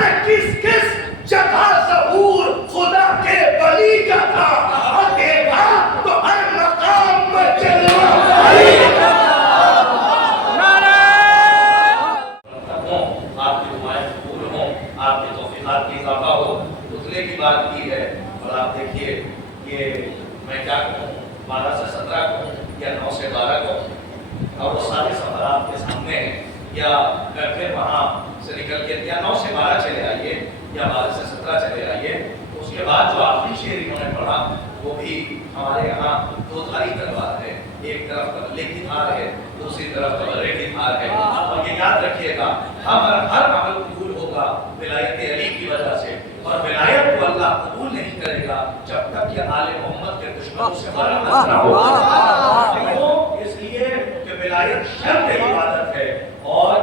ارے کس کس جگہ ظہور خدا کے ولی کا تھا، اور دیکھا تو ہر مقام میں جلوہ علی کا تھا۔ آپ کی دعائیں قبول ہوں، آپ کی توفیقات میں اضافہ ہو۔ اتنے کی بات کی ہے، اور آپ دیکھیے کہ میں کیا کہوں، 12 سے 17 کہوں یا 9 سے 12 کہوں، اور وہ سارے سفر آپ کے سامنے ہیں، یا پھر وہاں سے نکل کے یا 9 سے 12 چلے آئیے یا 12 سے 17 چلے آئیے۔ اس کے بعد جو آخری شعر انہوں نے پڑھا وہ بھی ہمارے یہاں دو دھاری تلوار ہے، ایک طرف تبلے کی دھار ہے، دوسری طرف تبرے کی دھار ہے۔ اور یہ یاد رکھیے گا، ہر عمل قبول ہوگا ولایت علی کی وجہ سے، اور ولایت کو اللہ قبول نہیں کرے گا جب تک کہ آل محمد کے دشمنوں سے برابر نہ ہو۔ اس لیے کہ ولایت شرط عبادت ہے، اور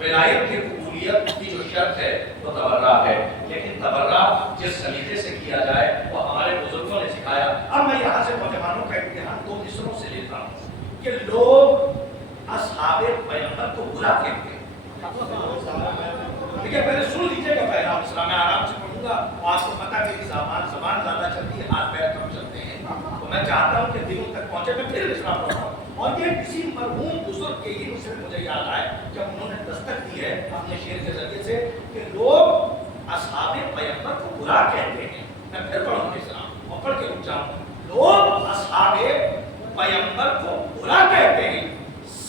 ولایت کی قبولیت کی جو شرط ہے وہ تبرہ ہے، لیکن تبرہ جس سلیقے سے کیا جائے وہ ہمارے بزرگوں نے سکھایا۔ اب میں یہاں سے نوجوانوں کا امتحان 2 مصروں سے لیتا ہوں کہ لوگ اصحاب پیغمبر کو برا کہتے ہیں۔ دیکھیں پہلے سن لیجیے گا پہلا مصرع، میں آرام سے پڑھوں گا، آپ کو پتہ ہے کہ زبان زیادہ چلتی ہے، ہاتھ پیر کم چلتے ہیں، تو میں چاہتا ہوں کہ دلوں تک پہنچے۔ میں پھر مصرع پڑھ رہا ہوں، اور یہ کسی مرحوم بزرگ کے ہی مصرع مجھے یاد آئے جب انہوں نے دستک دی ہے اپنے شعر کے ذریعے سے کہ لوگ اصحاب پیغمبر کو برا کہتے ہیں۔ میں پھر پڑھوں مصرع اور پڑھ کے رک جاؤں۔ لوگ اصحاب پیغمبر کو برا کہتے ہیں،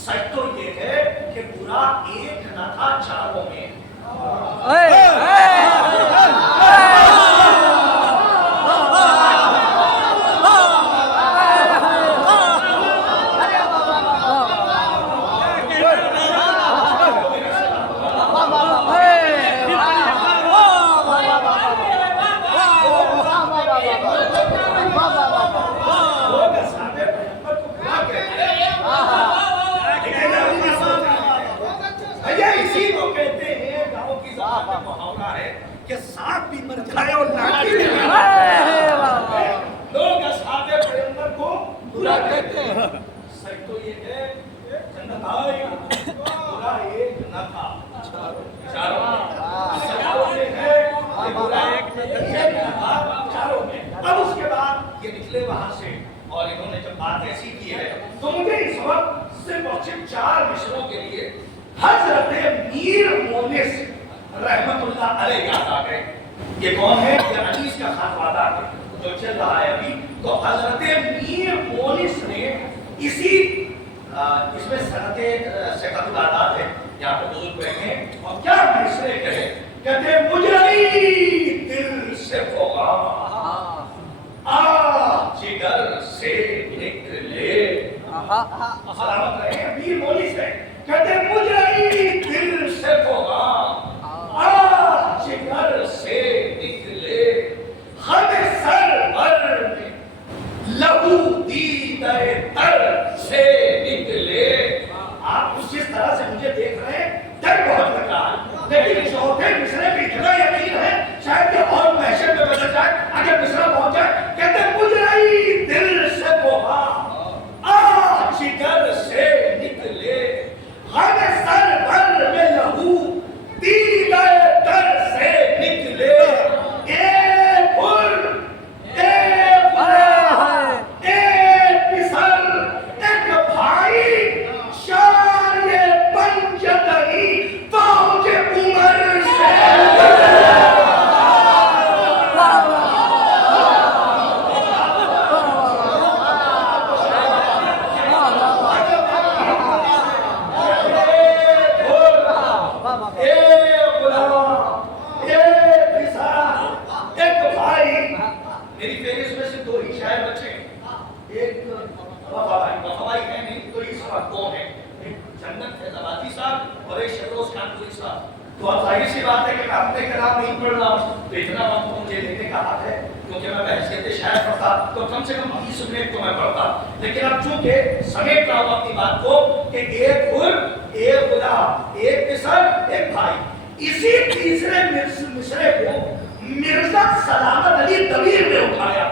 سچ تو یہ ہے کہ برا ایک نہ تھا چاروں میں۔ کہ سانپ بھی مر جائے اور لاٹھی بھی مر جائے، لوگ اصحاب پیغمبر کو برا کہتے ہیں۔ سچ تو یہ ہے جنت آئی برا ایک نہ تھا چاروں میں۔ سچ تو یہ ہے کہ برا ایک نہ تھا چاروں میں۔ اب اس کے بعد یہ نکلے وہاں سے، اور انہوں نے جب بات ایسی کی ہے تو مجھے اس وقت صرف اور صرف 4 مصروں کے لیے حضرت میر مونس رحمت اللہ علیہ یاد آ گئے۔ یہ کون ہے؟ یہ حدیث کا خاتمہ ہے جو چل رہا ہے ابھی۔ تو حضرت میر مونس نے اس میں سنت سکت العادات ہے، یہاں پہ بزرگ بیٹھے ہیں اور کیا مصرے کہے، کہتے ہیں مجرئی دل سے فغاں جگر سے نکلے۔ سلامت رہے، میر مونس ہے، کہتے ہیں مجرئی دل سے فغاں جگر سے نکلے، ہم سرور میں لہو دیدہ تر سے نکلے۔ آپ اس جس طرح سے مجھے دیکھ رہے ہیں ڈر بہت لگ رہا ہے، لیکن چوتھے مصرے بھی اتنا یقین ہے شاید کہ اور محشر میں بدل جائے اگر مصرع پہنچ جائے۔ کہتے ہیں مجرئی دل سے فغاں جگر سے نکلے، ہم سرور میں لہو دیدہ تر سے نکلے۔ ایک پھر ایک خدا ایک پسر ایک بھائی شان پنجتنی فوج عمر سے۔ میری فہرست میں سے 2 ہی شاعر بچے ہیں، ایک وفائی ہے نہیں تو اس وقت 2 ہیں، ایک جنت فیضآبادی صاحب اور ایک شہروز کانپوری صاحب۔ تو اب ظاہر سی بات ہے کہ میں اپنے کلام نہیں پڑھ رہا ہوں تو اتنا وقت مجھے لینے کا حق ہے، کیونکہ میں بحثیت شاعر پڑھتا تو کم سے کم 20 منٹ تو میں پڑھتا، لیکن اب چونکہ سمیٹ رہا ہوں اپنی بات کو کہ ایک حر ایک خدا ایک پسر ایک بھائی، اسی تیسرے مصرے کو مرزا سلامت علی دبیر نے اٹھایا۔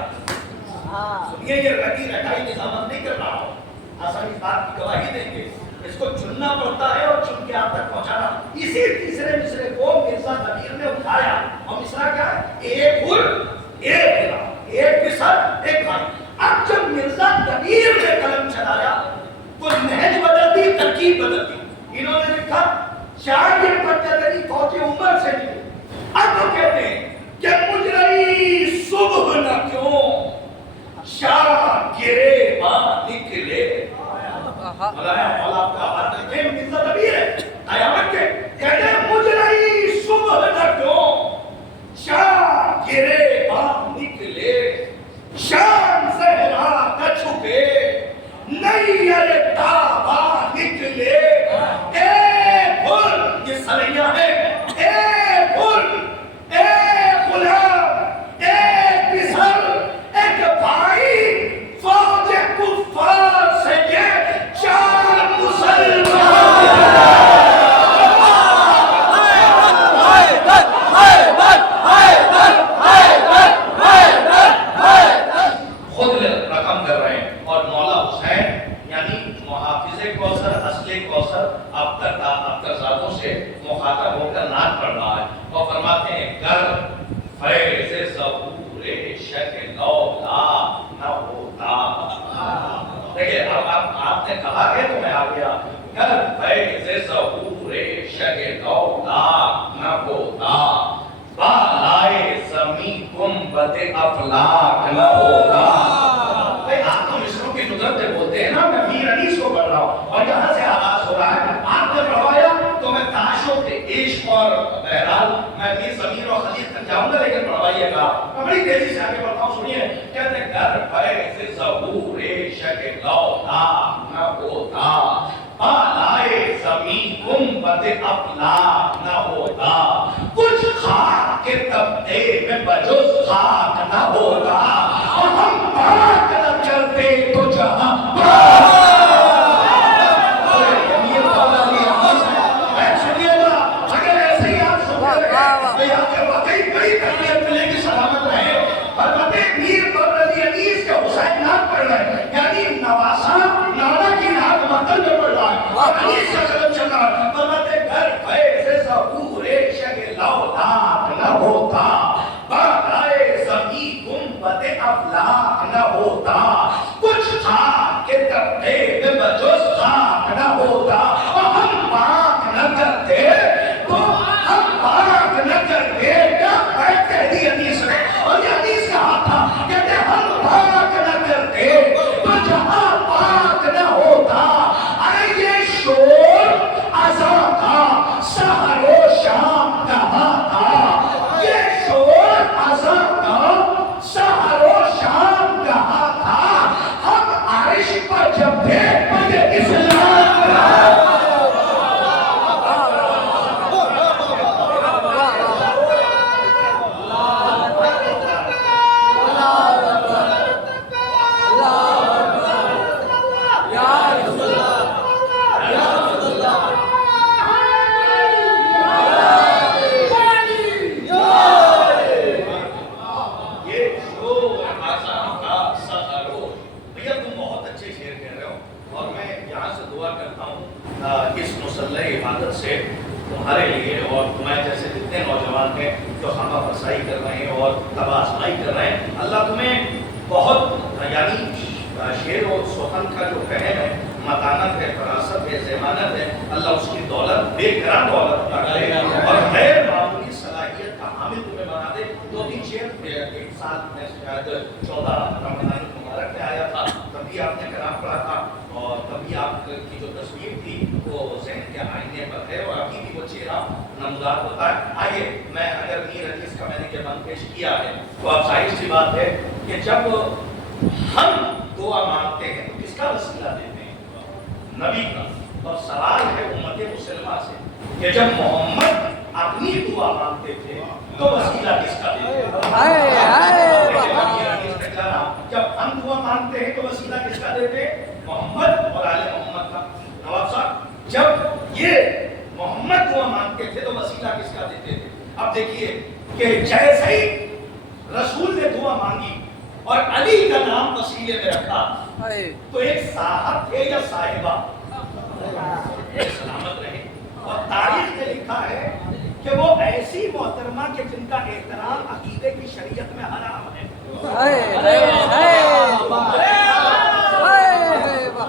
سنیے، یہ رٹی رٹائی نظامت نہیں کر رہا ہوں، آسان اس بات کی گواہی دیں گے، اس کو چننا پڑتا ہے اور چن کے آپ تک پہنچانا۔ اسی تیسرے مصرے کو مرزا دبیر نے اٹھایا اور مصرع کیا ہے؟ ایک پھول ایک ہلا، ایک پسر ایک بھائی۔ اب جب مرزا کبیر نے قلم چلایا تو نہج بدلتی، ترکیب بدلتی۔ انہوں نے لکھا شاگرد پٹری فوج عمر سے نکلے۔ اب وہ کہتے ہیں کہ مجرئی صبح نہ کیوں شاہ گرے باں نکلے۔ مولانا مولا کا بات ہے کہ مرزا کبیر ہے قیامت کے کہتے ہیں مجرئی صبح نہ کیوں شاہ گرے باں نکلے، شام زہرا کا چھپے نیر تابا نکلے۔ اے پھول، یہ سلیہ ہے، اے پھول، اے غلام، اے پسر، ایک بھائی فوج کفار سے یہ چار مسلمان۔ خود رقم کر رہے ہیں اور مولا حسین یعنی محافظ کوثر، اصل کوثر ابترزادوں سے مخاطب ہو کر نعت پڑھ رہا ہے اور فرماتے ہیں گر فیض ظہور شک لولا نہ ہوتا۔ دیکھیں اب آپ نے کہا ہے تو میں آ گیا، گر فیض ظہور شک لولا نہ ہوتا، بالائے زمین گنبد افلاک نہ ہوگا۔ آپ تو مصروں کی نظر سے بولتے ہیں نا، میں میر انیس کو پڑھ رہا ہوں اور یہاں سے آغاز ہو رہا ہے۔ آپ نے پڑھوایا تو میں تعشق کے عشق اور بہرحال میں میر ضمیر اور خلیل تک جاؤں گا، لیکن پڑھوائیے گا۔ میں بڑی تیزی سے آگے بڑھتا ہوں، سنیے۔ کہتے ہیں گر فیض ظہور شک لولا نہ ہوتا، بالائے زمین گنبد افلاک نہ ہوتا، کچھ خاک کے طبقے میں بجز خاک نہ ہوتا، اور ہم پاک نہ کرتے تو جہاں افلاک نہ ہوتا، کچھ خاک کے طبقے میں بجز خاک نہ ہوتا، اور ہم پاک نہ کرتے تو ہم پاک نہ کرتے۔ کیا کہہ دی حدیث میں، اور یہ حدیث کہا تھا، کہتے ہم پاک نہ کرتے تو جہاں پاک نہ ہوتا۔ ارے یہ شور اذان کا سحر و شام کہاں تھا، یہ شور اذان کا سحر و شام کہاں تھا، ہم عرش پر جب تھے مجھے اسلام کا۔ اس مسلح عبادت سے تمہارے لیے اور تمہیں جیسے جتنے نوجوان ہیں جو خامہ فرسائی کر رہے ہیں اور تباہ آزمائی کر رہے ہیں، اللہ تمہیں بہت یعنی شعر و سخن کا جو فہم ہے، متانت ہے، فراست ہے، ذہانت ہے، اللہ اس کی دولت بے کرم دولت عطا کرے اور غیر معمولی صلاحیت کا حامل تمہیں بنا دے۔ دو تین شعر ایک سال میں شاید 14 رمضان المبارک میں آیا تھا، تبھی آپ نے کلام پڑھا تھا اور تبھی آپ کی جو تصویر تھی وہ ذہن کے آئینے پر ہے اور ابھی بھی وہ چہرہ نمودار ہوتا ہے۔ آئیے میں اگر میر حدیث کا میں نے یہ بند پیش کیا ہے تو اب ظاہر سی بات ہے کہ جب ہم دعا مانگتے ہیں تو کس کا وسیلہ دیتے ہیں؟ نبی کا۔ اور سوال ہے امت مسلمہ سے کہ جب محمد اپنی دعا مانگتے تھے تو وسیلہ کس کا دیتے ہیں؟ جب ہم دعا مانگتے ہیں تو وسیلہ کس کا دیتے ہیں؟ محمد اور آل محمد کا۔ نواب صاحب جب یہ محمد دعا مانگتے تھے تو وسیلہ کس کا دیتے تھے؟ اب دیکھیے کہ جیسے ہی رسول نے دعا مانگی اور علی کا نام وسیلے میں رکھا تو ایک صاحب تھے یا صاحبہ سلامت رہے، اور تاریخ میں لکھا ہے کہ وہ ایسی محترمہ کہ جن کا احترام عقیدے کی شریعت میں حرام ہے.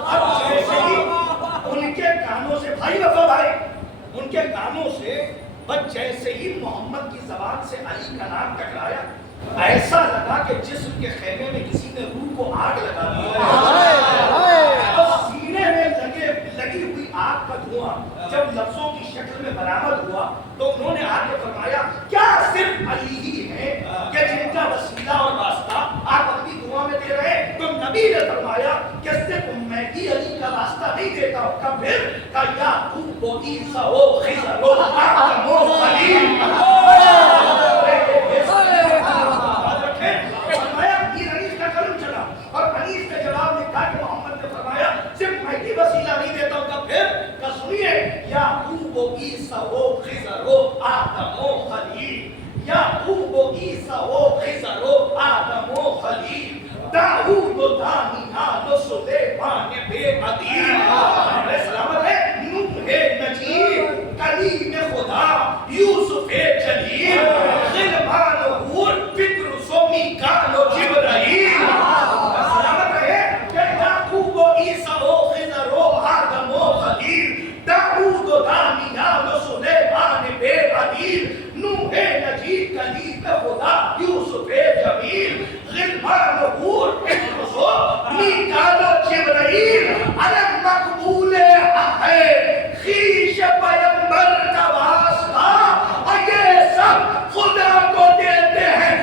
اب جیسے ہی ان کے کانوں سے بھائی وفا بھائی ان کے کانوں سے بس جیسے ہی محمد کی زبان سے علی کا نام ٹکرایا ایسا لگا کہ جسم کے خیمے میں کسی نے روح کو آگ لگا دیا. اور سینے میں لگی ہوئی آگ کا دھواں جب لفظوں کی شکل میں برآمد ہوا تو انہوں نے آ کے فرمایا کیا صرف علی ہی ہیں کہ جن کا وسیلہ اور واسطہ آپ اپنی دعا میں دے رہے ہیں؟ تو نبی نے فرمایا کہ صرف میں ہی علی کا واسطہ نہیں دیتا ہوں. کب پھر کہ یعقوب و عیسیٰ و خضر و آدم و خلیل اور انیس کے جواب میں کہا کہ محمد نے فرمایا صرف میں ہی وسیلہ نہیں دیتا ہوں. کب پھر کہ سنیے یعقوب و عیسیٰ و خضر و آدم و خلیل یعقوب و عیسیٰ و خضر و آدم و خلیل داؤد و دانیال و سلیمان بے عدیل سلامت ہے نوح نجیب کلیم خدا یوسف جلیل غلمان و حور پطرس و میکال و جبرائیل سلامت ہے کہ یعقوب و عیسیٰ و خضر و آدم و خلیل داؤد و دانیال و سلیمان بے عدیل نوح نجیب کلیم خدا یوسف جمیل غلمان و حور پطرس و میکال و جبرائیل علم مقبول ہے خیش پیمبر کا واسطہ اور یہ سب خدا کو دیتے ہیں.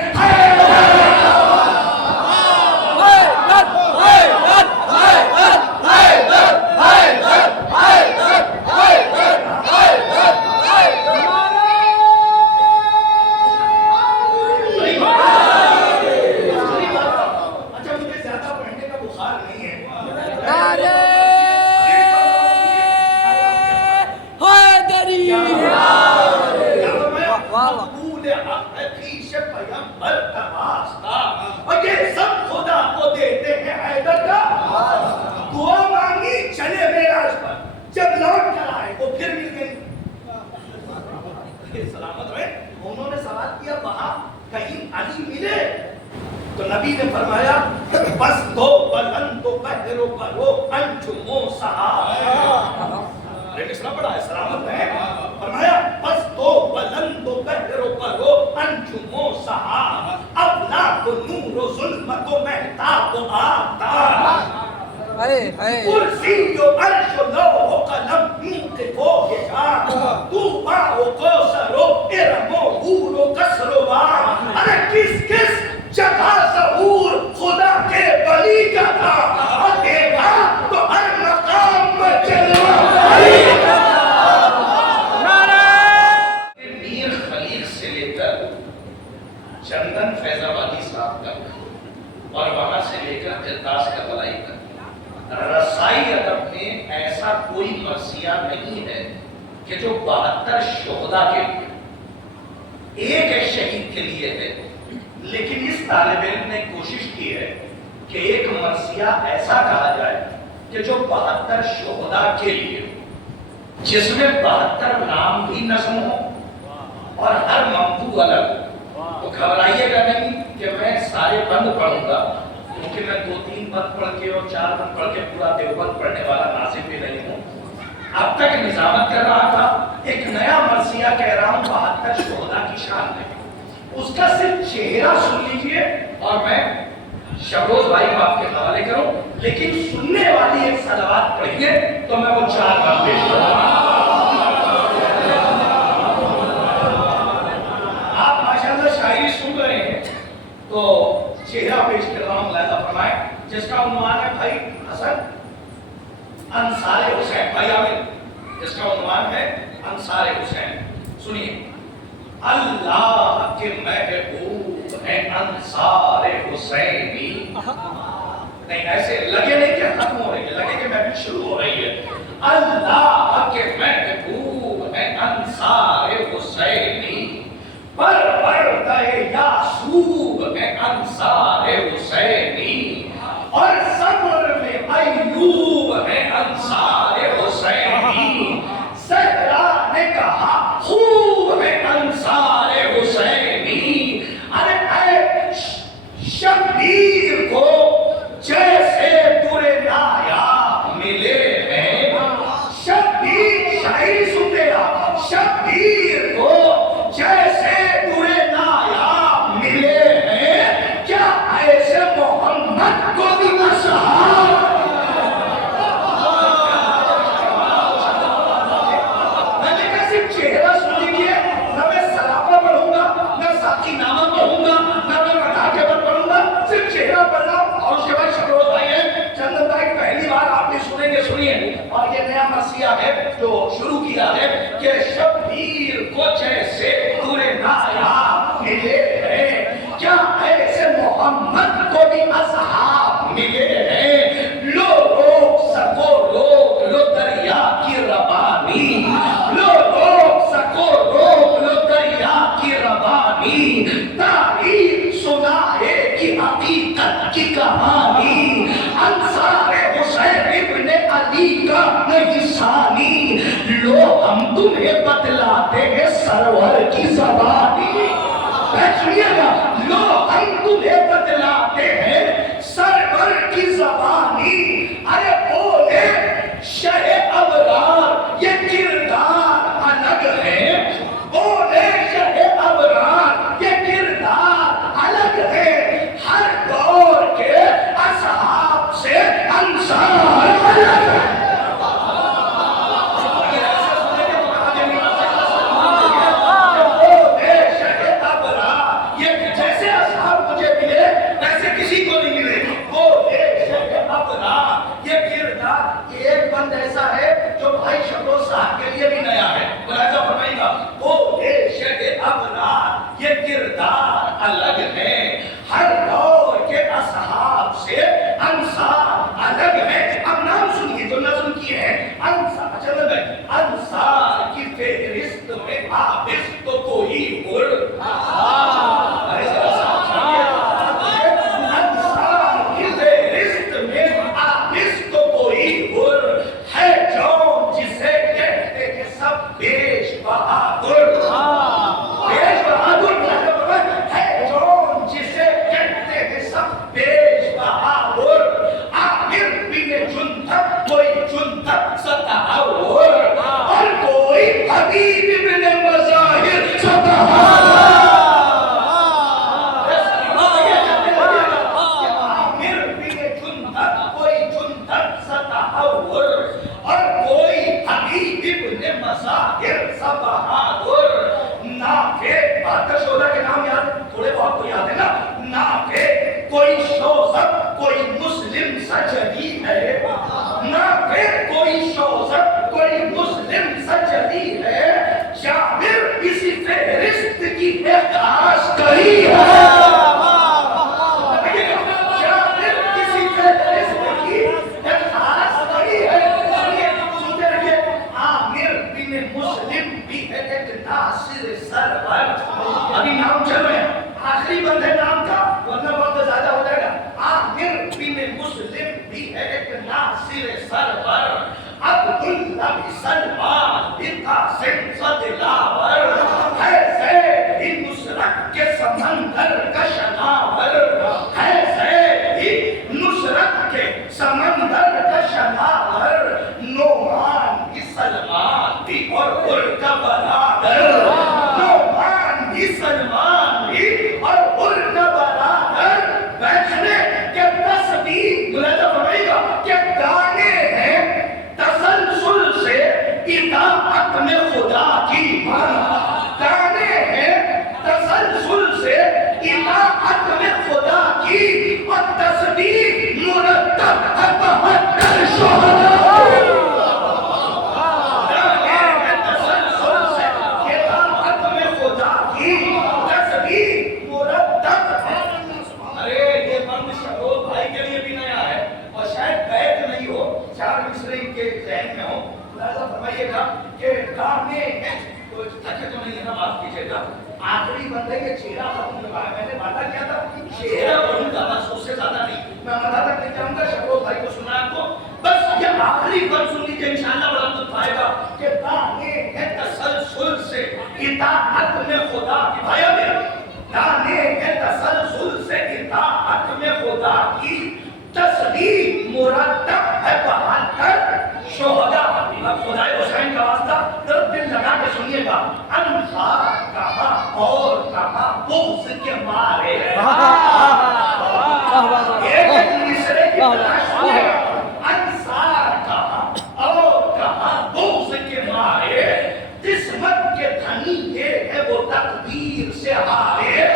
انہوں نے سوال کیا وہاں کہیں علی ملے تو نبی نے فرمایا بس دو بلند و بحر و برو انجم و سحاب. نے سنا پڑا ہے سلامت ہے فرمایا بس دو بلند و بحر و برو انجم و سحاب افلاک و نور و ظلمت و مہتاب و آفتاب کرسی و عرش و لوح و قلم موقف و حجاب طوبا و کوثر و ارم و حور و قصر و وام. ارے کس کس جگہ ظہور خدا کے ولی کا تھا اور دیکھا تو ہر مقام میں جلوہ میر خلیل سے لے کر چندن فیض آبادی صاحب تک اور وہاں سے لے کر جداس کربلائی تک رسائی ادب میں ایسا کوئی مرثیہ نہیں ہے کہ جو 72 شہداء کے لیے ایک شہید کے لیے ہے. لیکن اس طالب علم نے کوشش کی ہے کہ ایک مرثیہ ایسا کہا جائے کہ جو 72 شہداء کے لیے جس میں 72 نام بھی نظم ہوں اور ہر موضوع الگ. تو گھبرائیے گا نہیں کہ میں سارے بند پڑھوں گا کیونکہ میں 2-3 بند پڑھ کے اور 4 بند پڑھ کے پورا دیوبند پڑھنے والا ناظم بھی نہیں ہوں. اب تک نظامت کر رہا تھا ایک نیا مرثیہ کہہ رہا ہوں 72 شہداء کی شان میں. اس کا صرف چہرہ سن لیجئے اور میں شبروز بھائی کو آپ کے حوالے کروں لیکن سننے والی ایک صلوات پڑھیے تو میں وہ 4 بند پیش کروں گا. آپ ماشاءاللہ شاعری سن رہے ہیں تو چہرہ پیش کر رہا ہوں ملاحظہ فرمائیں جس کا عنوان ہے بھائی حسن انصار حسین. بھائی عامر جس کا عنوان ہے انصار حسین. سنیے اللہ کے محبوب ہیں انصار حسینی. نہیں ایسے لگے نہیں کہ ختم ہو رہی ہے لگے کہ محفل شروع ہو رہی ہے. اللہ کے محبوب ہیں انصار حسینی پروردہ یعقوب ہیں انصار حسینی اور صبر میں ایوب ہیں انصار حسینی. زہرا نے کہا خوب ہے تاریخ سنائے کی حقیقت کی کہانی، انصار حسین ابن علی کا نہیں ثانی، لو ہم تمہیں بتلاتے ہیں سرور کی زبانی، سنیے گا، لو ہم تمہیں بتلاتے ہیں سرور کی زبانی، ارے بولے شہ ابرار یہ کردار الگ ہے، بولے شہ ابرار یہ کردار الگ ہے، ہر دور کے اصحاب سے انصار الگ ہے۔ جیسے اصحاب مجھے ملے ویسے کسی کو نہیں ملے، وہ یہ کردار ایک بند ایسا ہے جو بھائی شکرو صاحب کے لیے بھی نیا ہے، ملاحظہ فرمائیے گا، وہ ابرار یہ کردار الگ ہے، ہر دور کے اصحاب سے انصار الگ ہے۔ اب نام سنیے جو نظم کی ہے، انصار چلو گئے، انصار کی فہرست میں حافظ تو کوئی ہر، ابھی نام چل رہے ہیں، آخری بند ہے نام کا، ورنہ وقت زیادہ ہو جائے گا۔ عامر بن مسلم بھی ہے ایک ناصر سرور، عبداللہ بن سلمان بن قاسم صدلاور، ہے زید بن نصرت کے سمندر کا شناور، ہے زید بن نصرت کے سمندر کا شناور، نعمان بن سلمان بھی اور ان کا برادر، نعمان بن سلمان بھی اور ان کا برادر، بیٹھنے کے تصدیق ملاحظہ فرمائیے گا کہ گانے ہیں تسلسل سے اطاعت میں خدا کی گانے ہیں تسلسل سے اطاعت میں خدا کی، اور تصدیق مرتب ہے 72 شہداء، گانے ہیں تسلسل سے اطاعت میں خدا کی، تصدیق مرتب ہے۔ ارے یہ بند شہداء بھائی کے لیے بھی نیا ہے اور شاید بیت نہیں ہو، چار مصرے ان کے ذہن میں ہو، لہذا فرمائیے گا کہ گانے ہیں، کوئی تھکے تو نہیں ہے نا، معاف کیجیے گا، آخری بندے کے چہرہ ختم ہوا ہے، میں نے وعدہ کیا تھا چہرہ پڑھوں گا بس، اس سے زیادہ نہیں، میں مدد تک نہیں جاؤں گا، شکو بھائی کو سنا آپ کو، بس یہ آخری بند سن لیجیے انشاءاللہ بڑا لطف آئے گا کہ گانے ہیں تسلسل سے اطاعت میں خدا کی، بھائی میرا گانے ہیں تسلسل سے اطاعت میں خدا کی، تصدیق مرتب ہے 72 شہداء۔ اب خدائے حسین کا واسطہ ذرا دل لگا کے سنیے گا، انصار کہاں اور کہاں بغض کے مارے، ایک مصرے کی تلاش سنیے گا، انصار کہاں اور کہاں بغض کے مارے، قسمت کے دھنی یہ ہے وہ تقدیر سے ہارے،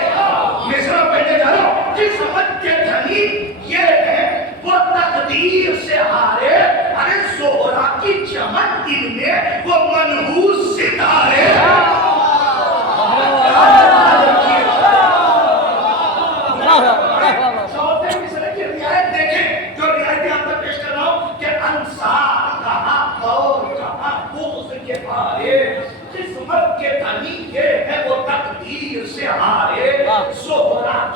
مصرع پہلے جا رہا ہوں، قسمت کے دھنی یہ ہے وہ تقدیر سے ہارے، ارے زہرا کی چمک ان میں وہ منحوس ستارے، چوتھے مصرعے کی رعایت دیکھیں، جو رعایتیں آپ تک پیش کر رہا ہوں کہ انصار کہاں اور کہاں بغض کے مارے، قسمت کے دھنی یہ ہے وہ تقدیر سے ہارے،